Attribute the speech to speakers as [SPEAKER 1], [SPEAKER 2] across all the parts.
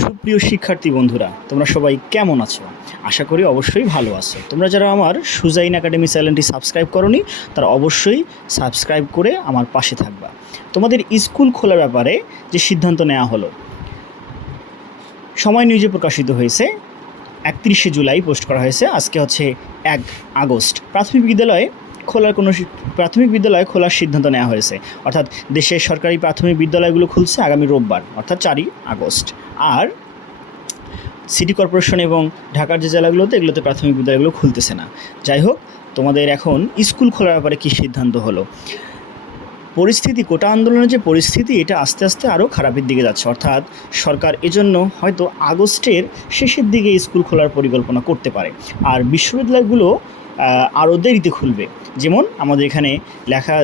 [SPEAKER 1] সুপ্রিয় শিক্ষার্থী বন্ধুরা, তোমরা সবাই কেমন আছো? আশা করি অবশ্যই ভালো আছো। তোমরা যারা আমার সুজাইন একাডেমি চ্যানেলটি সাবস্ক্রাইব করনি, তারা অবশ্যই সাবস্ক্রাইব করে আমার পাশে থাকবা। তোমাদের স্কুল খোলার ব্যাপারে যে সিদ্ধান্ত নেওয়া হলো, সময় নিউজে প্রকাশিত হয়েছে, একত্রিশে জুলাই পোস্ট করা হয়েছে, আজকে হচ্ছে এক আগস্ট। প্রাথমিক বিদ্যালয়ে খোলার কোনো প্রাথমিক বিদ্যালয় খোলার সিদ্ধান্ত নেওয়া হয়েছে। অর্থাৎ দেশের সরকারি প্রাথমিক বিদ্যালয়গুলো খুলছে আগামী রোববার, অর্থাৎ চারই আগস্ট। আর সিটি কর্পোরেশন এবং ঢাকার যে জেলাগুলোতে, এগুলোতে প্রাথমিক বিদ্যালয়গুলো খুলতেছে না। যাই হোক, তোমাদের এখন স্কুল খোলার ব্যাপারে কী সিদ্ধান্ত হলো? পরিস্থিতি, কোটা আন্দোলনের যে পরিস্থিতি, এটা আস্তে আস্তে আরও খারাপের দিকে যাচ্ছে। অর্থাৎ সরকার এজন্য হয়তো আগস্টের শেষের দিকে স্কুল খোলার পরিকল্পনা করতে পারে। আর বিশ্ববিদ্যালয়গুলো আরও দেরিতে খুলবে। যেমন আমাদের এখানে লেখা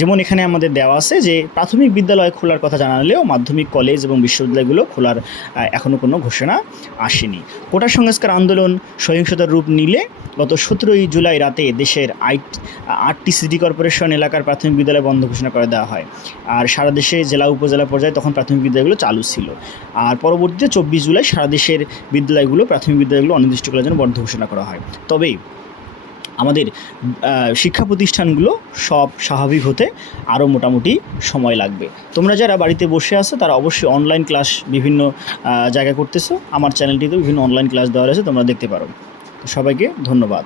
[SPEAKER 1] যেমন এখানে আমাদের দেওয়া আছে যে প্রাথমিক বিদ্যালয় খোলার কথা জানালেও মাধ্যমিক কলেজ এবং বিশ্ববিদ্যালয়গুলো খোলার এখনও কোনো ঘোষণা আসেনি। কোটা সংস্কার আন্দোলন সহিংসতার রূপ নিলে গত সতেরোই জুলাই রাতে দেশের আইট আটটি সিটি কর্পোরেশন এলাকার প্রাথমিক বিদ্যালয় বন্ধ ঘোষণা করে দেওয়া হয়। আর সারা দেশে জেলা উপজেলা পর্যায়ে তখন প্রাথমিক বিদ্যালয়গুলো চালু ছিল। আর পরবর্তীতে চব্বিশ জুলাই সারা দেশের বিদ্যালয়গুলো, প্রাথমিক বিদ্যালয়গুলো অনির্দিষ্টকালের জন্য বন্ধ ঘোষণা করা হয়। তবে আমাদের শিক্ষা প্রতিষ্ঠানগুলো সব স্বাভাবিক হতে আরও মোটামুটি সময় লাগবে। তোমরা যারা বাড়িতে বসে আছো, তারা অবশ্যই অনলাইন ক্লাস বিভিন্ন জায়গায় করতেছো। আমার চ্যানেলটিতে বিভিন্ন অনলাইন ক্লাস দেওয়া রয়েছে তোমরা দেখতে পারো। সবাইকে ধন্যবাদ।